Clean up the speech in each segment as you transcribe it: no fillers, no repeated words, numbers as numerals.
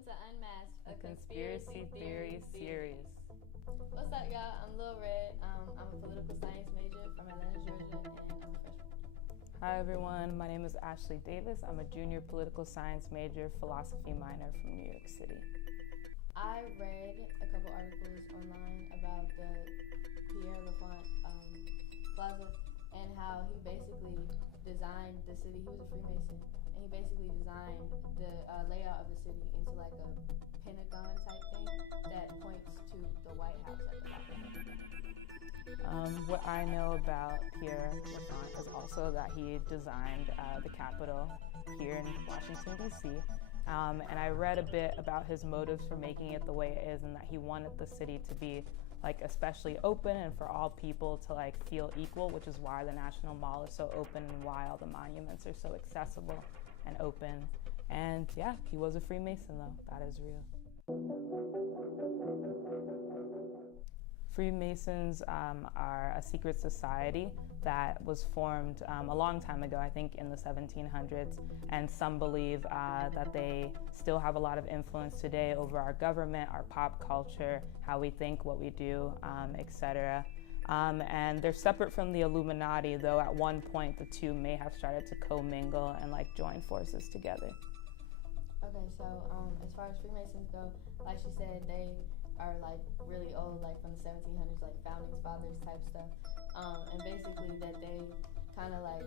Welcome to Unmasked, a conspiracy theory series. What's up, y'all? I'm Lil Red. I'm a political science major from Atlanta, Georgia, and I'm a freshman. Hi, everyone. My name is Ashley Davis. I'm a junior political science major, philosophy minor from New York City. I read a couple articles online about the Pierre Laffont Plaza and how he basically designed the city. He was a Freemason, and he basically designed the layout of the city into like a pentagon type thing that points to the White House at the top of it. What I know about Pierre Laffont is also that he designed the Capitol here in Washington, D.C. And I read a bit about his motives for making it the way it is, and that he wanted the city to be like especially open and for all people to like feel equal, which is why the National Mall is so open and why all the monuments are so accessible and open. And yeah, he was a Freemason though, that is real. Freemasons are a secret society that was formed a long time ago, I think in the 1700s, and some believe that they still have a lot of influence today over our government, our pop culture, how we think, what we do, etc. And they're separate from the Illuminati, though at one point the two may have started to commingle and like join forces together. Okay, so as far as Freemasons go, like she said, they are like really old, like from the 1700s, like founding fathers type stuff, and basically that they kind of like,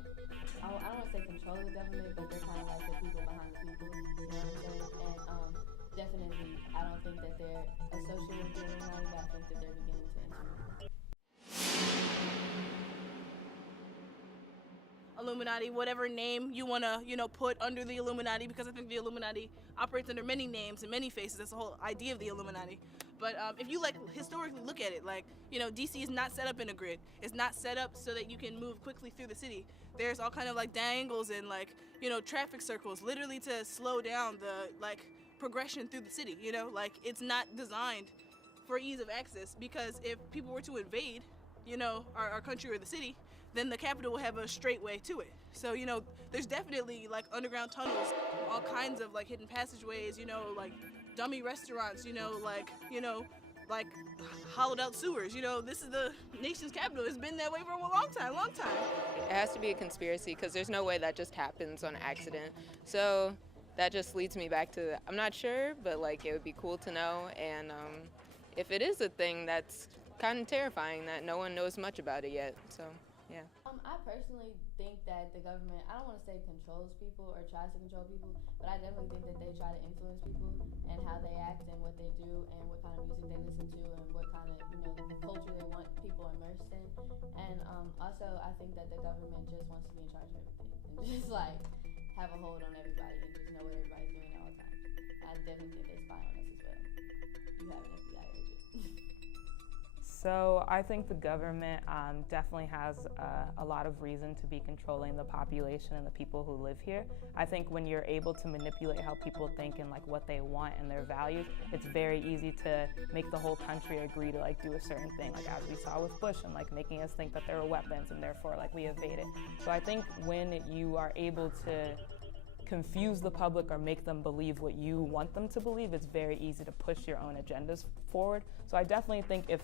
I don't want to say control the government, but they're kind of like the people behind the people, you know what I'm saying? And definitely, I don't think that they're associated with the Illuminati, but I think that they're beginning to enter. Illuminati, whatever name you want to, put under the Illuminati, because I think the Illuminati operates under many names and many faces. That's the whole idea of the Illuminati. But if you historically look at it, DC is not set up in a grid. It's not set up so that you can move quickly through the city. There's all kind of dangles and traffic circles, literally to slow down the progression through the city. It's not designed for ease of access, because if people were to invade, our country or the city, then the capital will have a straight way to it. So, there's definitely underground tunnels, all kinds of hidden passageways, dummy restaurants, hollowed out sewers. This is the nation's capital. It's been that way for a long time. It has to be a conspiracy, because there's no way that just happens on accident. So that just leads me back to, I'm not sure, but it would be cool to know. And if it is a thing, that's kind of terrifying that no one knows much about it yet. So yeah. I personally think that the government, I don't want to say controls people or tries to control people, but I definitely think that they try to influence people and how they act and what they do and what kind of music they listen to and what kind of, culture they want people immersed in. And also, I think that the government just wants to be in charge of everything and just have a hold on everybody and just know what everybody's doing at all times. I definitely think they spy on us as well. You have an FBI agent. So I think the government definitely has a lot of reason to be controlling the population and the people who live here. I think when you're able to manipulate how people think and what they want and their values, it's very easy to make the whole country agree to do a certain thing, as we saw with Bush, and making us think that there were weapons and therefore we evaded. So I think when you are able to confuse the public or make them believe what you want them to believe, it's very easy to push your own agendas forward. So I definitely think if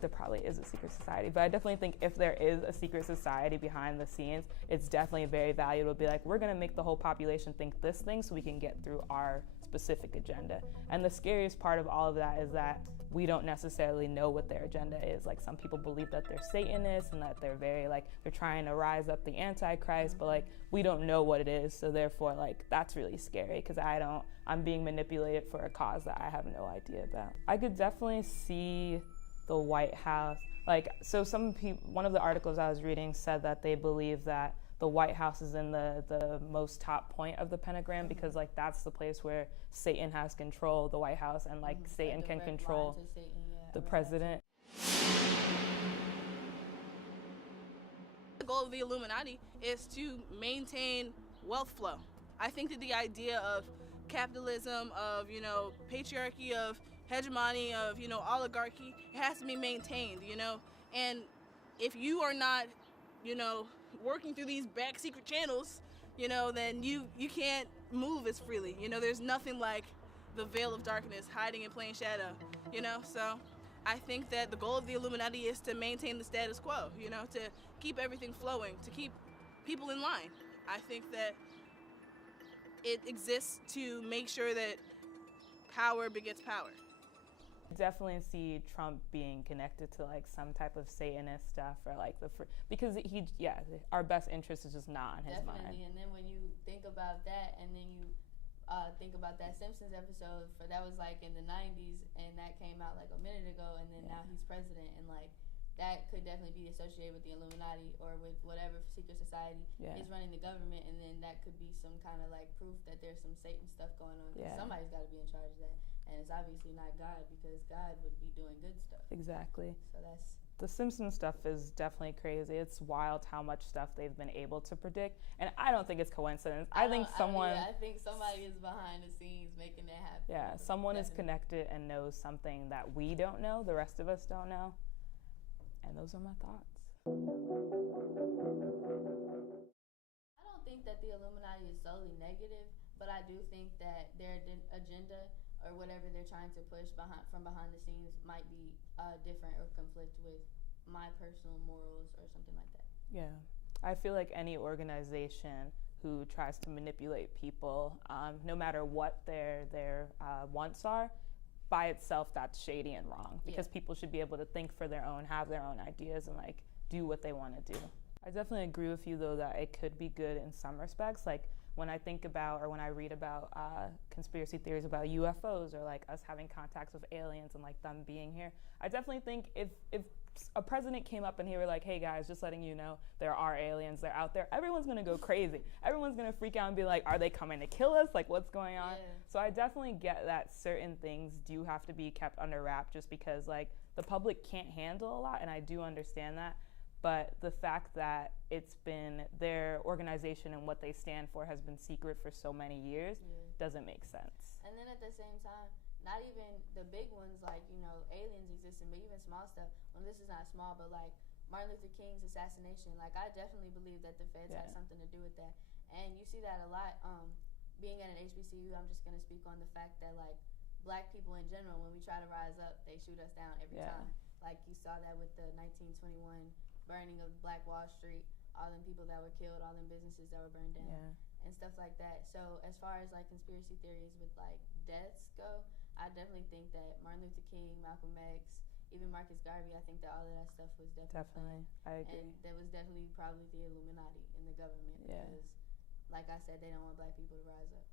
there probably is a secret society, but I definitely think if there is a secret society behind the scenes, it's definitely very valuable to be we're gonna make the whole population think this thing so we can get through our specific agenda. And the scariest part of all of that is that we don't necessarily know what their agenda is. Some people believe that they're Satanists and that they're very they're trying to rise up the Antichrist, but we don't know what it is. So therefore that's really scary, because I'm being manipulated for a cause that I have no idea about. I could definitely see the White House. So one of the articles I was reading said that they believe that the White House is in the most top point of the pentagram, because that's the place where Satan has control, the White House, and Satan can control the president. The goal of the Illuminati is to maintain wealth flow. I think that the idea of capitalism, of patriarchy, of hegemony, of oligarchy, it has to be maintained, and if you are not working through these back secret channels, then you can't move as freely. There's nothing like the veil of darkness, hiding in plain shadow, you know? So I think that the goal of the Illuminati is to maintain the status quo, you know, to keep everything flowing, to keep people in line. I think that it exists to make sure that power begets power. Definitely see Trump being connected to like some type of Satanist stuff or like because our best interest is just not on his mind. Definitely, and then when you think about that, and then you think about that Simpsons episode that was like in the 90s, and that came out like a minute ago, and then now he's president, and like that could definitely be associated with the Illuminati or with whatever secret society is running the government, and then that could be some kind of like proof that there's some Satan stuff going on. Somebody's got to be in charge of that. And it's obviously not God, because God would be doing good stuff. Exactly. So that's... The Simpsons stuff is definitely crazy. It's wild how much stuff they've been able to predict. And I don't think it's coincidence. I think somebody is behind the scenes making that happen. Yeah, someone is connected and knows something that we don't know, the rest of us don't know. And those are my thoughts. I don't think that the Illuminati is solely negative, but I do think that their agenda or whatever they're trying to push from behind the scenes might be different or conflict with my personal morals or something like that. Yeah. I feel like any organization who tries to manipulate people, no matter what their wants are, by itself that's shady and wrong, because people should be able to think for their own, have their own ideas, and like do what they want to do. I definitely agree with you though that it could be good in some respects. Like when I think about or when I read about conspiracy theories about UFOs or like us having contacts with aliens and like them being here, I definitely think if a president came up and he were like, hey guys, just letting you know there are aliens, they're out there, everyone's gonna go crazy. Everyone's gonna freak out and be like, are they coming to kill us? Like what's going on? Yeah. So I definitely get that certain things do have to be kept under wrap just because like the public can't handle a lot, and I do understand that. But the fact that it's been their organization and what they stand for has been secret for so many years doesn't make sense. And then at the same time, not even the big ones like, you know, aliens existing, but even small stuff. Well, this is not small, but like Martin Luther King's assassination. Like I definitely believe that the feds had something to do with that. And you see that a lot. Being at an HBCU, I'm just going to speak on the fact that like black people in general, when we try to rise up, they shoot us down every time. Like you saw that with the 1921 burning of Black Wall Street, all them people that were killed, all them businesses that were burned down, and stuff like that. So as far as like conspiracy theories with like deaths go, I definitely think that Martin Luther King, Malcolm X, even Marcus Garvey, I think that all of that stuff was definitely I agree. And that was definitely probably the Illuminati in the government, because like I said, they don't want black people to rise up.